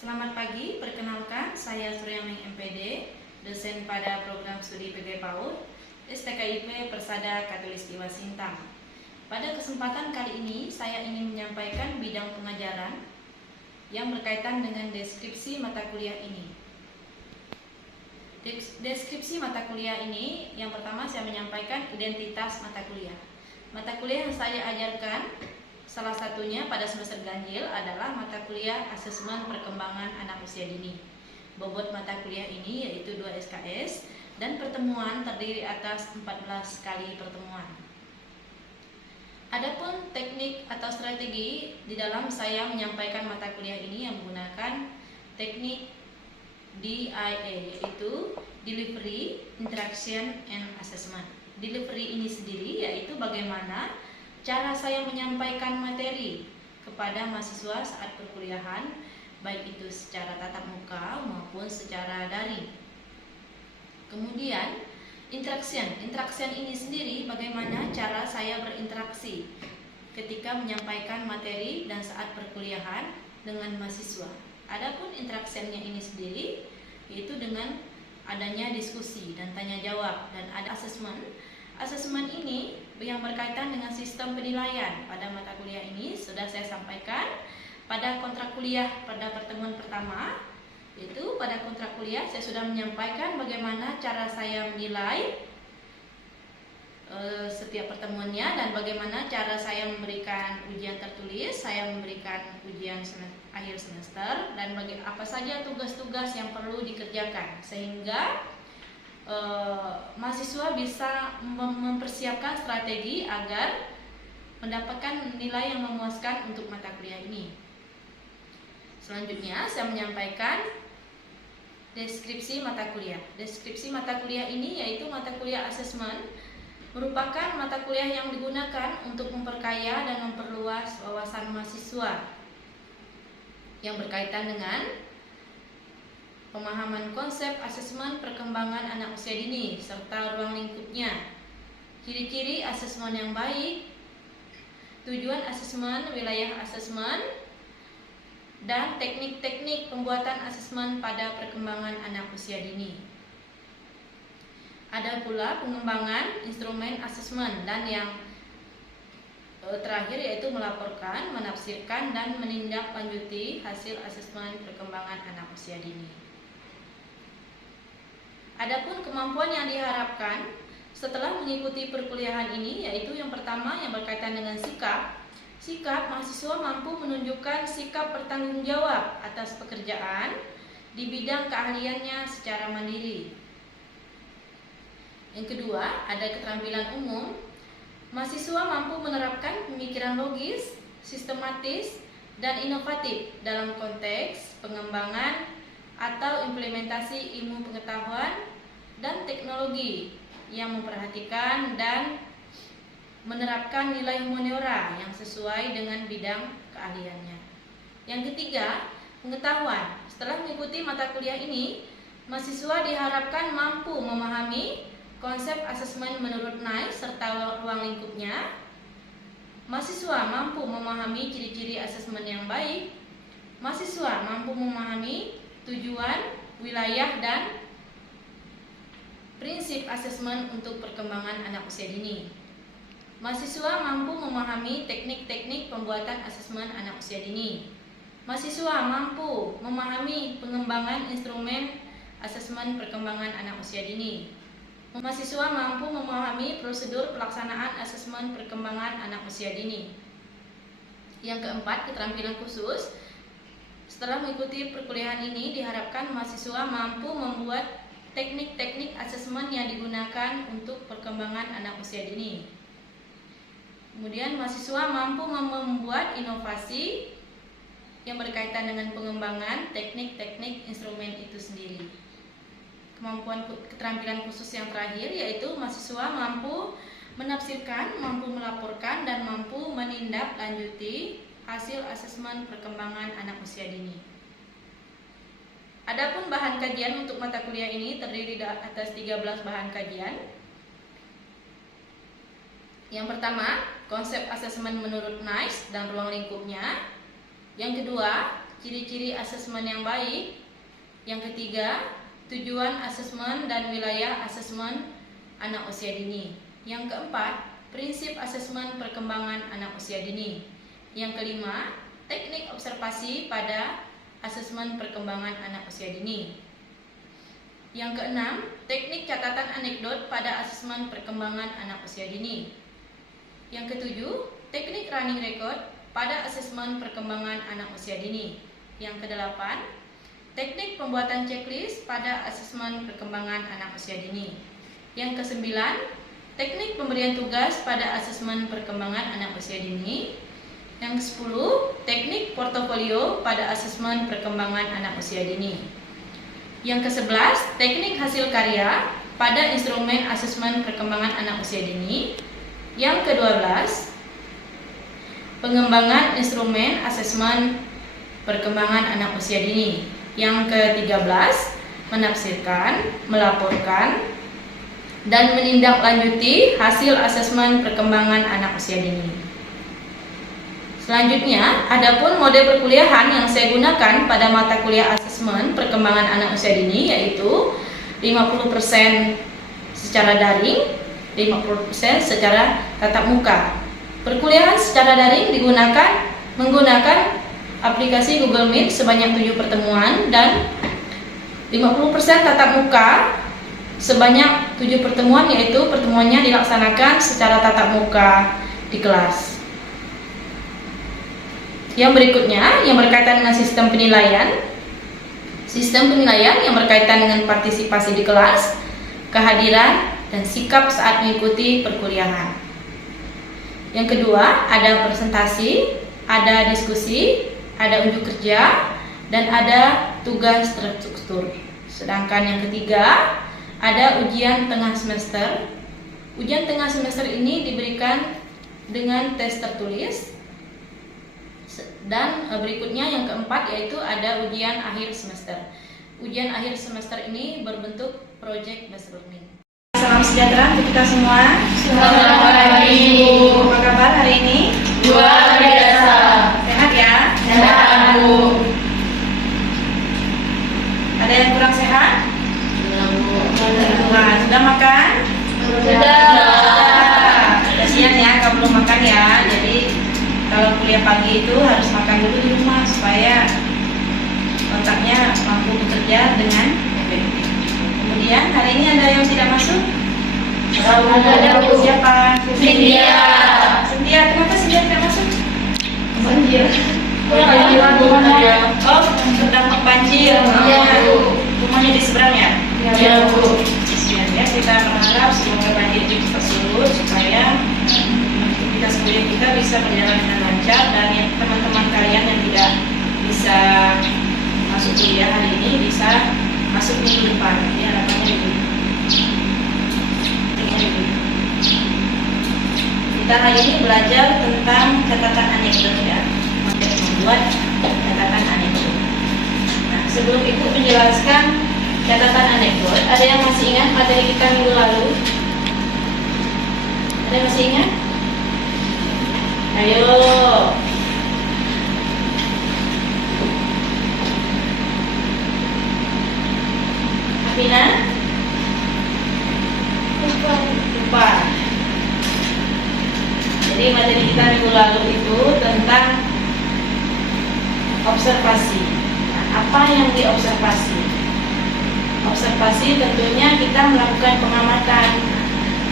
Selamat pagi, perkenalkan saya Suryaming MPD, dosen pada program studi PB PAUD, STKIP Persada Khatulistiwa Sintang. Pada kesempatan kali ini, saya ingin menyampaikan bidang pengajaran yang berkaitan dengan deskripsi mata kuliah ini. Deskripsi mata kuliah ini, yang pertama saya menyampaikan identitas mata kuliah. Mata kuliah yang saya ajarkan salah satunya pada semester ganjil adalah mata kuliah asesmen perkembangan anak usia dini. Bobot mata kuliah ini yaitu 2 SKS dan pertemuan terdiri atas 14 kali pertemuan. Adapun teknik atau strategi di dalam saya menyampaikan mata kuliah ini yang menggunakan teknik DIA, yaitu Delivery, Interaction, and Assessment. Delivery ini sendiri yaitu bagaimana cara saya menyampaikan materi kepada mahasiswa saat perkuliahan, baik itu secara tatap muka maupun secara daring. Kemudian interaction ini sendiri bagaimana cara saya berinteraksi ketika menyampaikan materi dan saat perkuliahan dengan mahasiswa. Adapun interaksinya ini sendiri yaitu dengan adanya diskusi dan tanya jawab, dan ada asesmen. Asesmen ini yang berkaitan dengan sistem penilaian. Pada mata kuliah ini sudah saya sampaikan pada kontrak kuliah pada pertemuan pertama, yaitu pada kontrak kuliah saya sudah menyampaikan bagaimana cara saya menilai setiap pertemuannya dan bagaimana cara saya memberikan ujian tertulis, saya memberikan ujian akhir semester, dan apa saja tugas-tugas yang perlu dikerjakan sehingga mahasiswa bisa mempersiapkan strategi agar mendapatkan nilai yang memuaskan untuk mata kuliah ini. Selanjutnya saya menyampaikan deskripsi mata kuliah. Deskripsi mata kuliah ini yaitu mata kuliah asesmen, merupakan mata kuliah yang digunakan untuk memperkaya dan memperluas wawasan mahasiswa yang berkaitan dengan pemahaman konsep asesmen perkembangan anak usia dini serta ruang lingkupnya, ciri-ciri asesmen yang baik, tujuan asesmen, wilayah asesmen, dan teknik-teknik pembuatan asesmen pada perkembangan anak usia dini. Ada pula pengembangan instrumen asesmen, dan yang terakhir yaitu melaporkan, menafsirkan, dan menindaklanjuti hasil asesmen perkembangan anak usia dini. Adapun kemampuan yang diharapkan setelah mengikuti perkuliahan ini yaitu yang pertama yang berkaitan dengan sikap. Sikap, mahasiswa mampu menunjukkan sikap bertanggung jawab atas pekerjaan di bidang keahliannya secara mandiri. Yang kedua, ada keterampilan umum. Mahasiswa mampu menerapkan pemikiran logis, sistematis, dan inovatif dalam konteks pengembangan atau implementasi ilmu pengetahuan dan teknologi yang memperhatikan dan menerapkan nilai humaniora yang sesuai dengan bidang keahliannya. Yang ketiga, pengetahuan. Setelah mengikuti mata kuliah ini, mahasiswa diharapkan mampu memahami konsep asesmen menurut NICE serta ruang lingkupnya. Mahasiswa mampu memahami ciri-ciri asesmen yang baik. Mahasiswa mampu memahami tujuan, wilayah, dan prinsip asesmen untuk perkembangan anak usia dini. Mahasiswa mampu memahami teknik-teknik pembuatan asesmen anak usia dini. Mahasiswa mampu memahami pengembangan instrumen asesmen perkembangan anak usia dini. Mahasiswa mampu memahami prosedur pelaksanaan asesmen perkembangan anak usia dini. Yang keempat, keterampilan khusus. Setelah mengikuti perkuliahan ini, diharapkan mahasiswa mampu membuat teknik-teknik asesmen yang digunakan untuk perkembangan anak usia dini. Kemudian mahasiswa mampu membuat inovasi yang berkaitan dengan pengembangan teknik-teknik instrumen itu sendiri. Kemampuan keterampilan khusus yang terakhir yaitu mahasiswa mampu menafsirkan, mampu melaporkan, dan mampu menindaklanjuti hasil asesmen perkembangan anak usia dini. Adapun bahan kajian untuk mata kuliah ini terdiri atas 13 bahan kajian. Yang pertama, konsep asesmen menurut NICE dan ruang lingkupnya. Yang kedua, ciri-ciri asesmen yang baik. Yang ketiga, tujuan asesmen dan wilayah asesmen anak usia dini. Yang keempat, prinsip asesmen perkembangan anak usia dini. Yang kelima, teknik observasi pada asesmen perkembangan anak usia dini. Yang keenam, teknik catatan anekdot pada asesmen perkembangan anak usia dini. Yang ketujuh, teknik running record pada asesmen perkembangan anak usia dini. Yang kedelapan, teknik pembuatan checklist pada asesmen perkembangan anak usia dini. Yang kesembilan, teknik pemberian tugas pada asesmen perkembangan anak usia dini. Yang kesepuluh, teknik portofolio pada asesmen perkembangan anak usia dini. Yang kesebelas, teknik hasil karya pada instrumen asesmen perkembangan anak usia dini. Yang ke-12, pengembangan instrumen asesmen perkembangan anak usia dini. Yang ke-13, menafsirkan, melaporkan, dan menindaklanjuti hasil asesmen perkembangan anak usia dini. Selanjutnya, adapun mode perkuliahan yang saya gunakan pada mata kuliah asesmen perkembangan anak usia dini yaitu 50% secara daring, 50% secara tatap muka. Perkuliahan secara daring menggunakan aplikasi Google Meet sebanyak 7 pertemuan dan 50% tatap muka sebanyak 7 pertemuan, yaitu pertemuannya dilaksanakan secara tatap muka di kelas. Yang berikutnya yang berkaitan dengan sistem penilaian. Sistem penilaian yang berkaitan dengan partisipasi di kelas, kehadiran, dan sikap saat mengikuti perkuliahan. Yang kedua, ada presentasi, ada diskusi, ada unjuk kerja, dan ada tugas terstruktur. Sedangkan yang ketiga, ada ujian tengah semester. Ujian tengah semester ini diberikan dengan tes tertulis. Dan berikutnya yang keempat yaitu ada ujian akhir semester. Ujian akhir semester ini berbentuk project based learning. Salam sejahtera untuk kita semua. Selamat pagi, Bu. Apa kabar hari ini? Luar biasa. Sehat ya? Sehat, Bu. Ada yang kurang sehat? Sudah. Sudah makan? Kasihan ya kalau belum makan ya. Jadi kalau kuliah pagi itu harus makan dulu di rumah supaya otaknya mampu bekerja dengan efektif. Kemudian hari ini ada yang tidak masuk? Ada, Bu. Siapa? Cynthia. Cynthia, kenapa Cynthia tidak masuk? Banjir. Oh, terdampak banjir. Iya, Bu. Rumahnya di seberang ya? Iya, Bu. Ya, kita berharap semoga banjir itu cepat surut supaya aktivitas kuliah kita bisa berjalan dengan lancar, dan yang teman-teman kalian yang tidak bisa masuk kuliah hari ini bisa masuk minggu depan. Ya, harapannya begitu. Kita hari ini belajar tentang catatan anekdot ya, membuat catatan anekdot. Nah, sebelum Ibu menjelaskan catatan anekdot, ada yang masih ingat materi kita minggu lalu? Ada yang masih ingat? Ayo. Afina? Lupa. Jadi materi kita minggu lalu itu tentang observasi. Nah, apa yang diobservasi? Observasi tentunya kita melakukan pengamatan.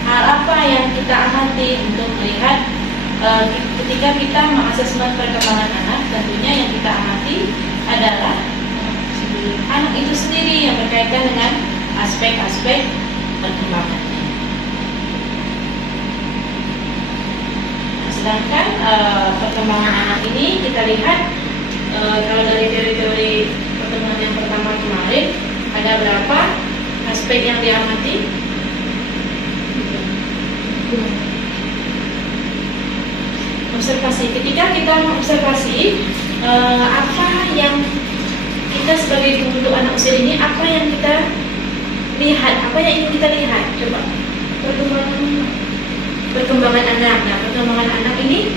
Hal apa yang kita amati untuk melihat ketika kita mengasesmen perkembangan anak, tentunya yang kita amati adalah anak itu sendiri yang berkaitan dengan aspek-aspek perkembangan. Sedangkan perkembangan anak ini kita lihat kalau dari teori-teori pertemuan yang pertama kemarin, ada berapa aspek yang diamati? Observasi. Ketika kita mengobservasi apa yang kita sebagai pembentuk anak usia ini, apa yang kita lihat, apa yang ingin kita lihat? Coba perkembangan anak. Nah, perkembangan anak ini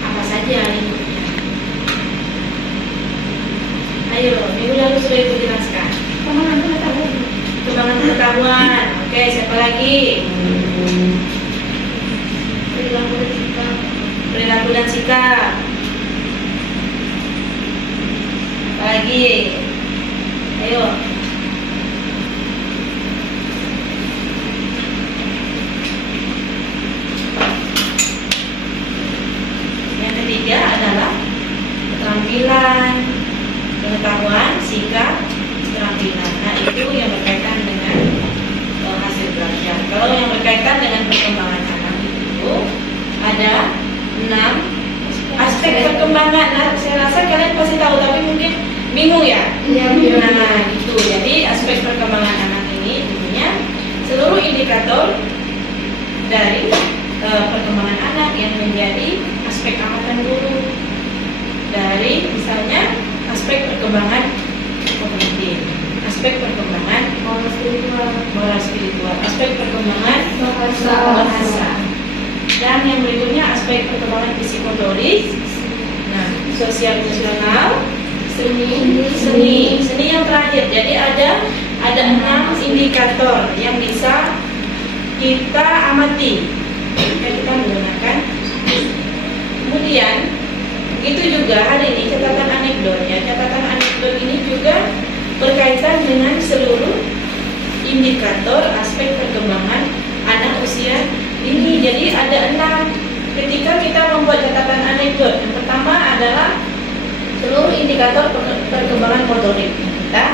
apa saja inputnya? Ayo, minggu lalu sudah itu jelaskan. Perkembangan pengetahuan. Perkembangan pengetahuan. Oke, siapa lagi? Perilaku dan sikap. Perilaku dan sikap. Apa lagi? Ayo. Yang ketiga adalah keterampilan, pengetahuan, sikap, keterampilan. Nah, itu yang berkaitan dengan hasil belajar. Kalau yang berkaitan dengan perkembangan anak itu ada 6 aspek perkembangan. Nah, saya rasa kalian pasti tahu, tapi mungkin bingung ya. Iya, Nah, itu. Jadi aspek perkembangan anak ini intinya seluruh indikator dari perkembangan anak yang menjadi aspek amatan guru. Dari misalnya aspek perkembangan kognitif, aspek perkembangan moral spiritual, aspek perkembangan bahasa. Dan yang berikutnya aspek perkembangan psikomotoris, nah, sosial emosional, seni yang terakhir. Jadi ada 6 indikator yang bisa kita amati ketika kita menggunakan. Kemudian itu juga hari ini catatan anekdot ya. Catatan anekdot ini juga berkaitan dengan seluruh indikator aspek perkembangan anak usia ini. Jadi ada 6 ketika kita membuat catatan anekdot. Yang pertama adalah seluruh indikator perkembangan motorik. Kita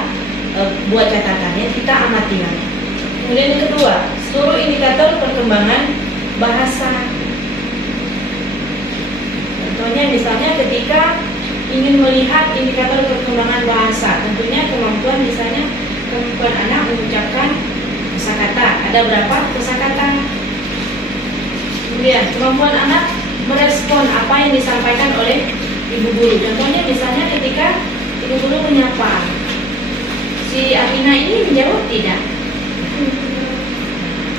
buat catatannya, kita amati. Kemudian yang kedua, seluruh indikator perkembangan bahasa. Contohnya misalnya ketika ingin melihat indikator perkembangan bahasa, tentunya kemampuan misalnya kemampuan anak mengucapkan kosakata. Ada berapa kosakata? Kemudian kemampuan anak merespon apa yang disampaikan oleh ibu guru. Contohnya misalnya ketika ibu guru menyapa, si Afina ini menjawab tidak?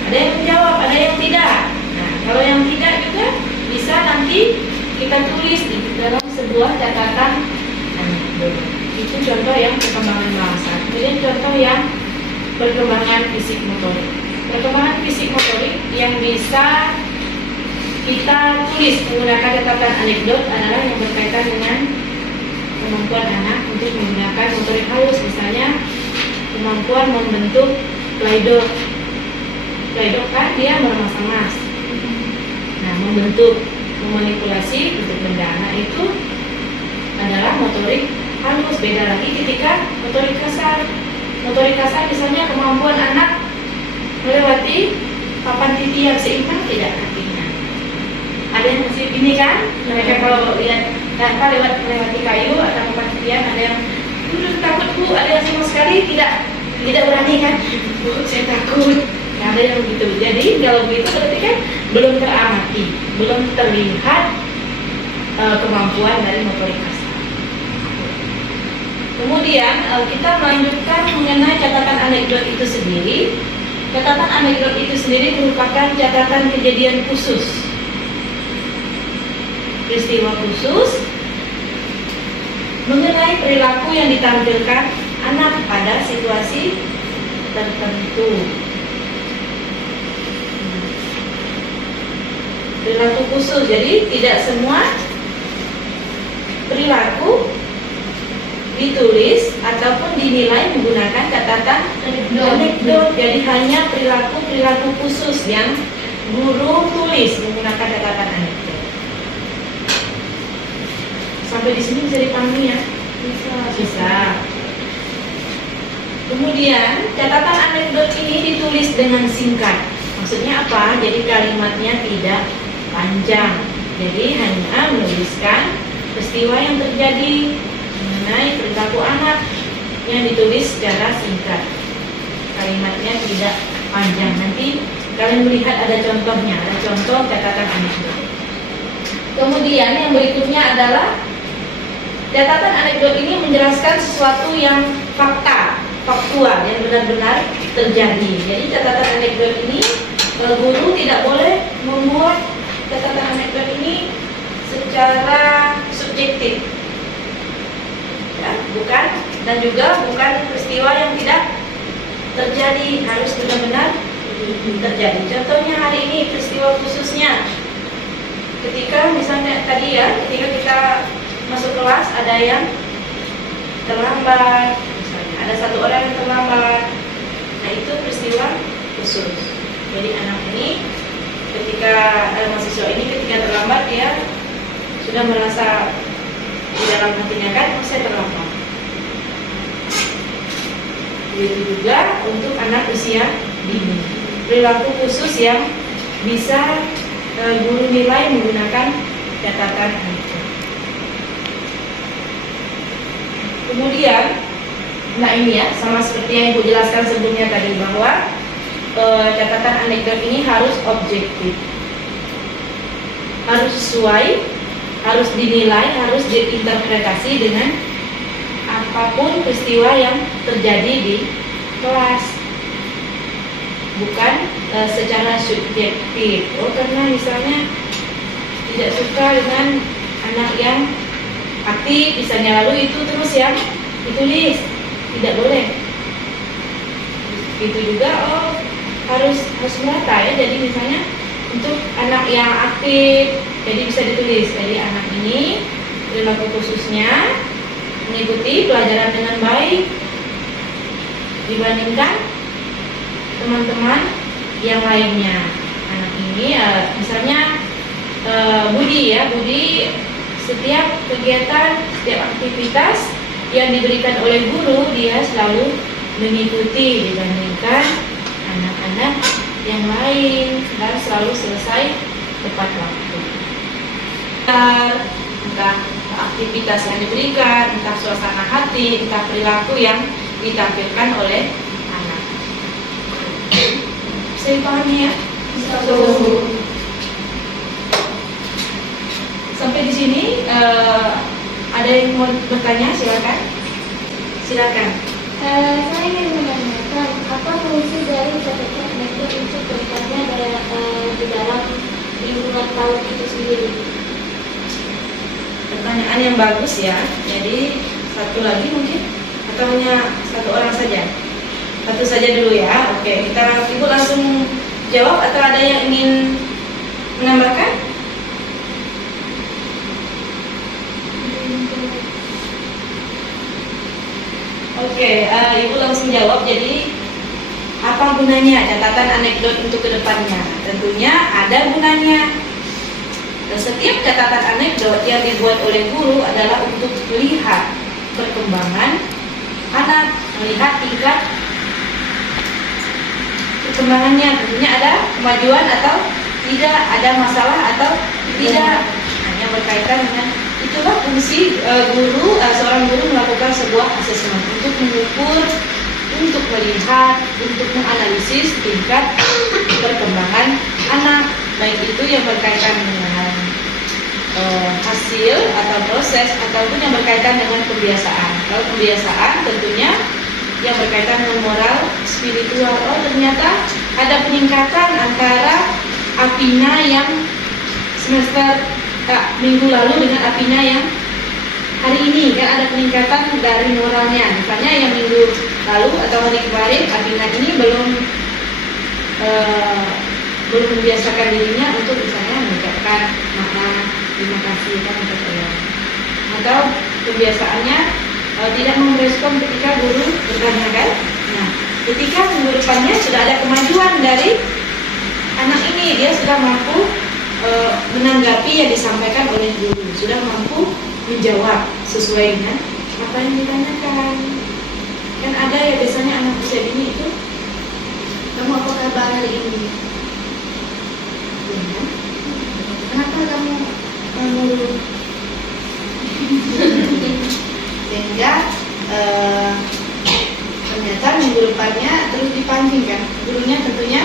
Ada yang menjawab, ada yang tidak. Nah, kalau yang tidak juga bisa nanti kita tulis di dalam sebuah catatan anekdot. Itu contoh yang perkembangan bahasa. Kemudian contoh yang perkembangan fisik motorik. Perkembangan fisik motorik yang bisa kita tulis menggunakan catatan anekdot adalah yang berkaitan dengan kemampuan anak untuk menggunakan motorik halus, misalnya kemampuan membentuk playdot. Playdot kan dia meremas-remas. Nah, membentuk, memanipulasi bentuk benda. Nah, itu adalah motorik halus. Beda lagi ketika motorik kasar. Motorik kasar misalnya kemampuan anak melewati papan titian seimbang tidak kakinya. Ada yang masih ini kan? Mereka kalau lihat lewati kayu atau papan titian, ada yang takut bu, ada yang sama sekali tidak berani kan? Bu, saya takut. Nah, ada yang begitu. Jadi kalau begitu berarti kan belum teramati, belum terlihat kemampuan dari motorik kasar. Kemudian kita melanjutkan mengenai catatan anekdot itu sendiri. Catatan anekdot itu sendiri merupakan catatan kejadian khusus, peristiwa khusus mengenai perilaku yang ditampilkan anak pada situasi tertentu. Perilaku khusus, jadi tidak semua perilaku ditulis ataupun dinilai menggunakan catatan anekdot. Jadi hanya perilaku khusus yang guru tulis menggunakan catatan anekdot. Sampai di sini bisa dipahami ya? Bisa. Kemudian catatan anekdot ini ditulis dengan singkat. Maksudnya apa? Jadi kalimatnya tidak panjang. Jadi hanya menuliskan peristiwa yang terjadi mengenai perilaku anak yang ditulis secara singkat. Kalimatnya tidak panjang. Nanti kalian melihat ada contohnya, ada contoh catatan anekdot. Kemudian yang berikutnya adalah catatan anekdot ini menjelaskan sesuatu yang faktual yang benar-benar terjadi. Jadi catatan anekdot ini guru tidak boleh membuat catatan anekdot ini secara subjektif, ya, bukan dan juga bukan peristiwa yang tidak terjadi, harus benar-benar terjadi. Contohnya hari ini peristiwa khususnya ketika misalnya tadi ya, ketika kita masuk kelas ada yang terlambat, misalnya ada satu orang yang terlambat, nah itu peristiwa khusus. Jadi anak ini ketika mahasiswa ini ketika terlambat dia sudah merasa di dalam hatinya kan, oh, saya terlambat. Begitu juga untuk anak usia dini, perilaku khusus yang bisa guru nilai menggunakan catatan anekdot. Kemudian, nah ini ya, sama seperti yang Ibu jelaskan sebelumnya tadi bahwa catatan anekdot ini harus objektif, harus sesuai, harus dinilai, harus diinterpretasi dengan apapun peristiwa yang terjadi di kelas, bukan secara subjektif. Oh, karena misalnya tidak suka dengan anak yang aktif misalnya, lalu itu terus yang ditulis, tidak boleh. Itu juga harus merata ya. Jadi misalnya untuk anak yang aktif jadi bisa ditulis, jadi anak ini perilaku khususnya mengikuti pelajaran dengan baik dibandingkan teman-teman yang lainnya. Anak ini misalnya Budi ya, Budi setiap kegiatan, setiap aktivitas yang diberikan oleh guru dia selalu mengikuti dibandingkan anak-anak yang lain dan selalu selesai tepat waktu. Entah aktivitas yang diberikan, entah suasana hati, entah perilaku yang ditampilkan oleh anak. Bisa dipahami ya? Sampai di sini ada yang mau bertanya? Silakan. Silakan. Saya ingin menanyakan apa fungsi dari catatan anekdot untuk kedepannya di dalam lingkungan PAUD itu sendiri? Pertanyaan yang bagus ya. Jadi satu lagi mungkin atau hanya satu orang saja? Satu saja dulu ya. Oke, kita Ibu langsung jawab atau ada yang ingin menambahkan? Oke, Ibu langsung jawab. Jadi apa gunanya catatan anekdot untuk kedepannya? Tentunya ada gunanya. Dan setiap catatan anekdot yang dibuat oleh guru adalah untuk melihat perkembangan anak, melihat tingkat perkembangannya. Tentunya ada kemajuan atau tidak, ada masalah atau tidak. Hanya berkaitan dengan itulah fungsi guru, seorang guru melakukan sebuah asesmen untuk mengukur, untuk melihat, untuk menganalisis tingkat perkembangan anak, baik itu yang berkaitan dengan hasil atau proses ataupun yang berkaitan dengan kebiasaan. Kalau kebiasaan tentunya yang berkaitan dengan moral, spiritual. Oh, ternyata ada peningkatan antara Apina yang semester minggu lalu dengan Apina yang hari ini, kan ada peningkatan dari moralnya. Misalnya yang minggu lalu atau hari kemarin Apina ini belum membiasakan dirinya untuk misalnya mengucapkan maaf, terima kasih kan untuk orang, atau kebiasaannya tidak merespon ketika guru bertanya kan. Nah, ketika minggu depannya sudah ada kemajuan dari anak ini, dia sudah mampu menanggapi yang disampaikan oleh guru, sudah mampu menjawab sesuai dengan apa yang ditanyakan. Kan ada ya biasanya anak usia dini itu, kamu apa kabar hari ini? Ya, kenapa kamu mengurut? Sehingga ternyata minggu depannya terus dipancing kan. Gurunya tentunya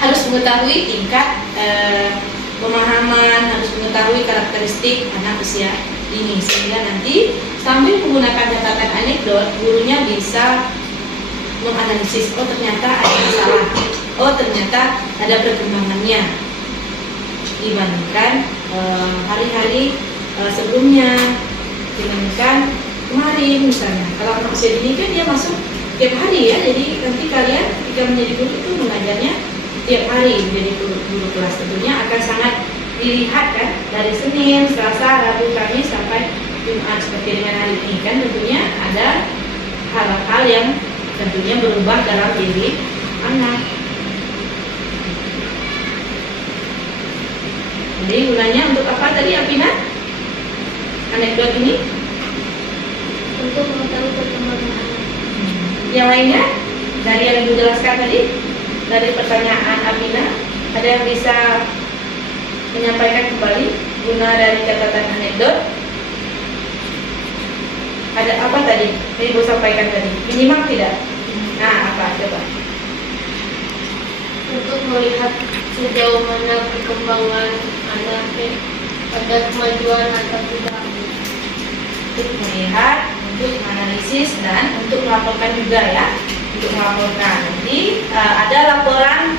harus mengetahui tingkat pemahaman, harus mengetahui karakteristik anak usia dini, sehingga nanti sambil menggunakan catatan anekdot, gurunya bisa menganalisis, oh ternyata ada masalah, oh ternyata ada perkembangannya dibandingkan hari-hari sebelumnya, dibandingkan kemarin misalnya. Kalau anak usia dini kan dia masuk tiap hari ya, jadi nanti kalian ketika menjadi guru itu mengajarnya tiap hari menjadi guru kelas. Tentunya akan sangat dilihat kan dari Senin, Selasa, Rabu, Kamis sampai Jumat seperti dengan hari ini kan tentunya ada hal-hal yang tentunya berubah dalam diri anak. Jadi gunanya untuk apa tadi Apina? Anekdot ini? Untuk mengetahui perkembangan anak. Yang lainnya dari yang Ibu jelaskan tadi, dari pertanyaan Apina, ada yang bisa menyampaikan kembali guna dari catatan anekdot? Ada apa tadi? Yang Ibu sampaikan tadi? Minimal tidak? Nah, apa? Coba. Untuk melihat sejauh mana perkembangan anak, ada kemajuan atau tidak. Untuk melihat, untuk menganalisis, dan untuk melaporkan juga ya. Untuk melaporkan. Jadi ada laporan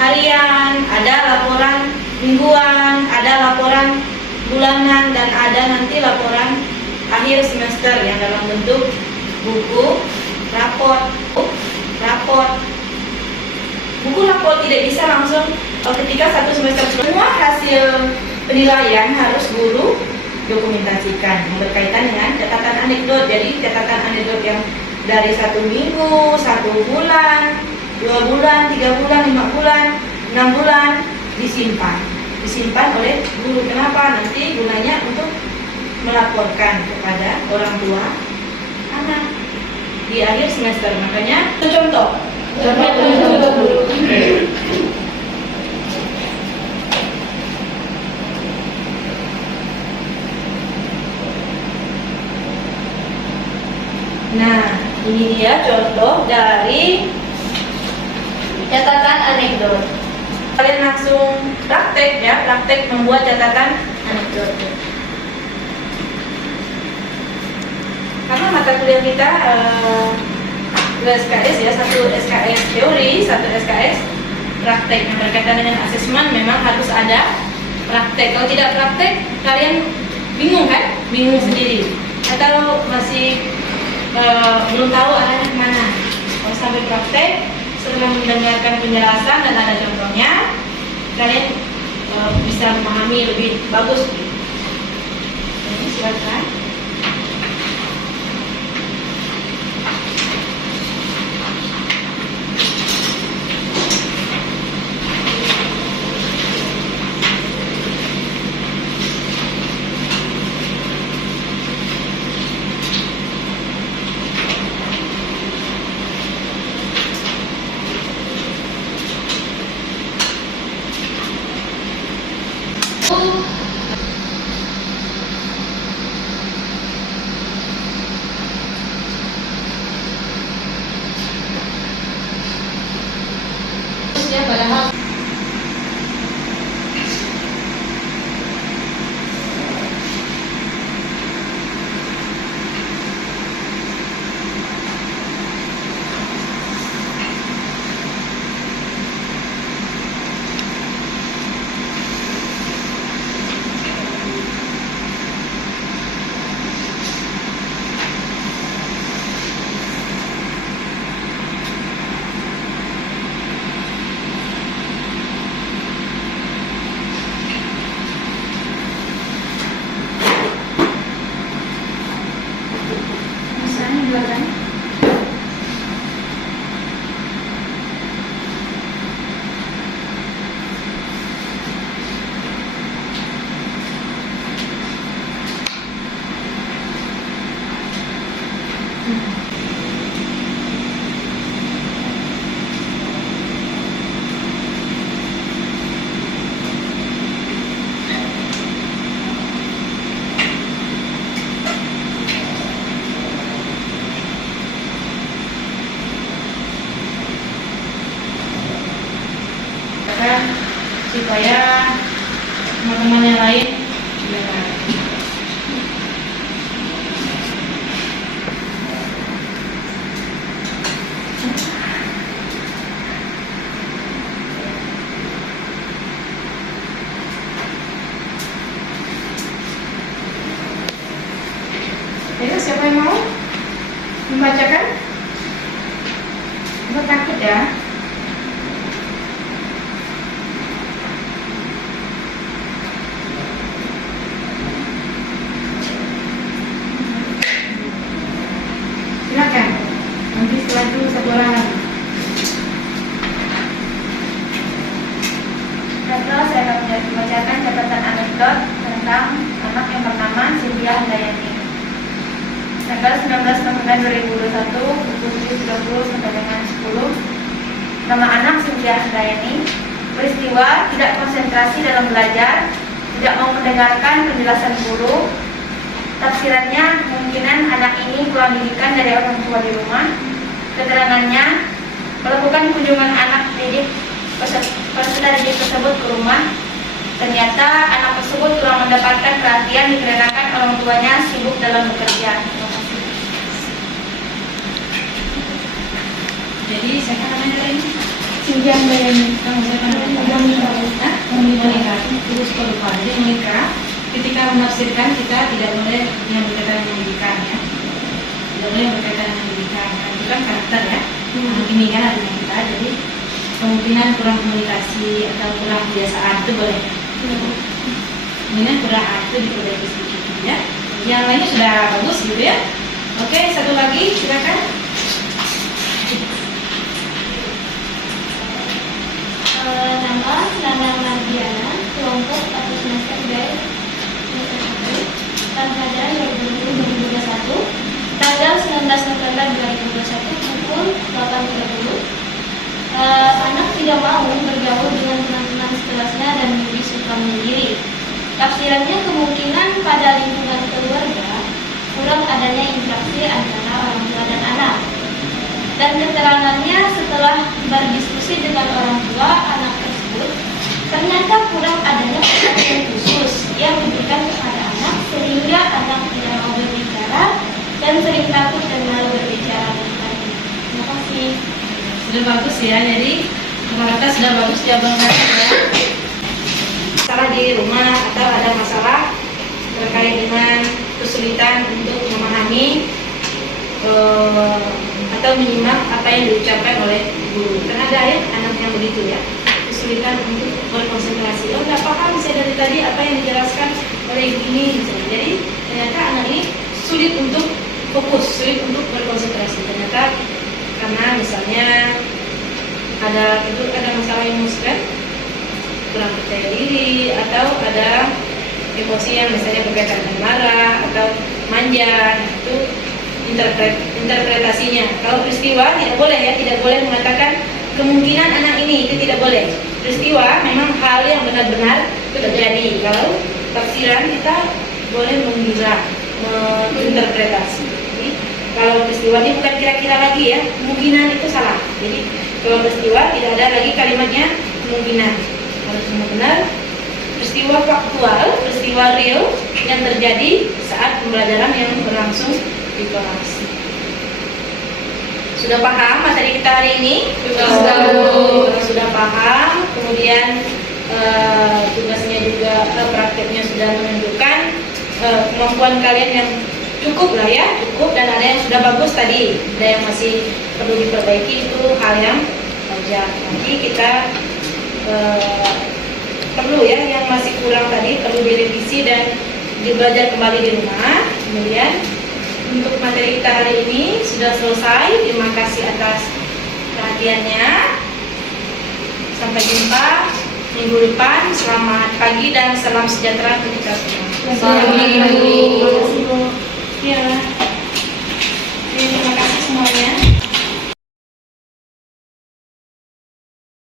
harian, ada laporan mingguan, ada laporan bulanan, dan ada nanti laporan akhir semester yang dalam bentuk buku, raport. Buku raport tidak bisa langsung ketika satu semester semua hasil penilaian harus guru dokumentasikan yang berkaitan dengan catatan anekdot. Jadi catatan anekdot yang dari 1 minggu, 1 bulan, 2 bulan, 3 bulan, 5 bulan, 6 bulan disimpan oleh guru. Kenapa? Nanti gunanya untuk melaporkan kepada orang tua anak di akhir semester. Makanya contoh. Nah, ini dia contoh dari catatan anekdot. Kalian langsung praktek ya, praktek membuat catatan anekdot. Karena mata kuliah kita SKS ya, satu SKS teori, satu SKS praktek yang berkaitan dengan asesmen, memang harus ada praktek. Kalau tidak praktek, kalian bingung kan? Bingung sendiri atau masih belum tahu arahnya kemana. Kalau sampai praktek, setelah mendengarkan penjelasan dan ada contohnya, kalian bisa memahami lebih bagus. Ini silakan. Padahal supaya teman-teman yang lain silakan. membacakan? Ibu takut ya? Silakan. Nanti setelah itu satu orang lagi. Contoh, saya akan membacakan catatan anekdot tentang anak yang bernama Cynthia Handayani. Tanggal 19 November 2021, pukul 7.30 sampai dengan 10. Nama anak Cynthia Handayani. Peristiwa tidak konsentrasi dalam belajar, tidak mau mendengarkan penjelasan guru. Tafsirannya, kemungkinan anak ini kurang didikan dari orang tua di rumah. Keterangannya, melakukan kunjungan anak didik peserta didik tersebut ke rumah. Ternyata anak tersebut kurang mendapatkan perhatian dikarenakan orang tuanya sibuk dalam bekerja. Terima kasih. Jadi siapa namanya tadi? Cynthia Handayani. Kamu siapa namanya? Hah? Monika. Terus kalau lupa. Jadi Monika, ketika menafsirkan kita tidak boleh yang berkaitan dengan pendidikan ya. Tidak boleh yang berkaitan dengan pendidikan. Karena itu kan karakter ya. Ini kan ada yang kita. Jadi kemungkinan kurang komunikasi atau kurang kebiasaan itu boleh. Kemungkinan kurang itu diperbaiki sedikit ya. Yang lainnya sudah bagus gitu ya. Oke, satu lagi silakan. Nama Nanang Mardiana, kelompok atau semester B, Tanggal 2021, tanggal 19 November 2021 pukul 8.30. Anak tidak mau bergaul dengan teman-teman sekelasnya dan lebih suka menyendiri. Tafsirannya, kemungkinan pada lingkungan keluarga kurang adanya interaksi antara orang tua dan anak. Dan keterangannya, setelah berdiskusi dengan orang tua anak tersebut, ternyata kurang adanya perhatian khusus yang diberikan kepada anak sehingga anak tidak mau berbicara dan sering takut dan malu berbicara dengannya. Terima kasih. Sudah bagus ya, jadi kata sudah bagus jawabannya ya. Masalah di rumah atau ada masalah terkait dengan kesulitan untuk memahami atau menyimak apa yang diucapkan oleh guru. Karena ada ya anak yang begitu ya, kesulitan untuk berkonsentrasi. Oh nggak paham saya dari tadi apa yang dijelaskan oleh ini misalnya. Jadi ternyata anak ini sulit untuk fokus, sulit untuk berkonsentrasi. Ternyata karena misalnya ada masalah emosi, kurang percaya diri, atau ada emosi yang misalnya berkaitan dengan marah atau manja, itu interpretasinya. Kalau peristiwa tidak boleh ya, tidak boleh mengatakan kemungkinan anak ini, itu tidak boleh. Peristiwa memang hal yang benar-benar terjadi. Kalau tafsiran kita boleh mengira, menginterpretasi. Jadi kalau peristiwa ini bukan kira-kira lagi ya, kemungkinan itu salah. Jadi kalau peristiwa tidak ada lagi kalimatnya kemungkinan, harus benar-benar peristiwa faktual, peristiwa real yang terjadi saat pembelajaran yang berlangsung di kelas. Sudah paham materi kita hari ini? Sudah paham. Kemudian tugasnya juga prakteknya sudah menunjukkan kemampuan kalian yang cukup lah ya, cukup, dan ada yang sudah bagus tadi, ada yang masih perlu diperbaiki, itu hal yang wajar. Nanti kita perlu ya, yang masih kurang tadi perlu direvisi dan belajar kembali di rumah. Kemudian untuk materi kita hari ini sudah selesai. Terima kasih atas perhatiannya. Sampai jumpa minggu depan. Selamat pagi dan salam sejahtera untuk kita semua. Selamat pagi. Ya.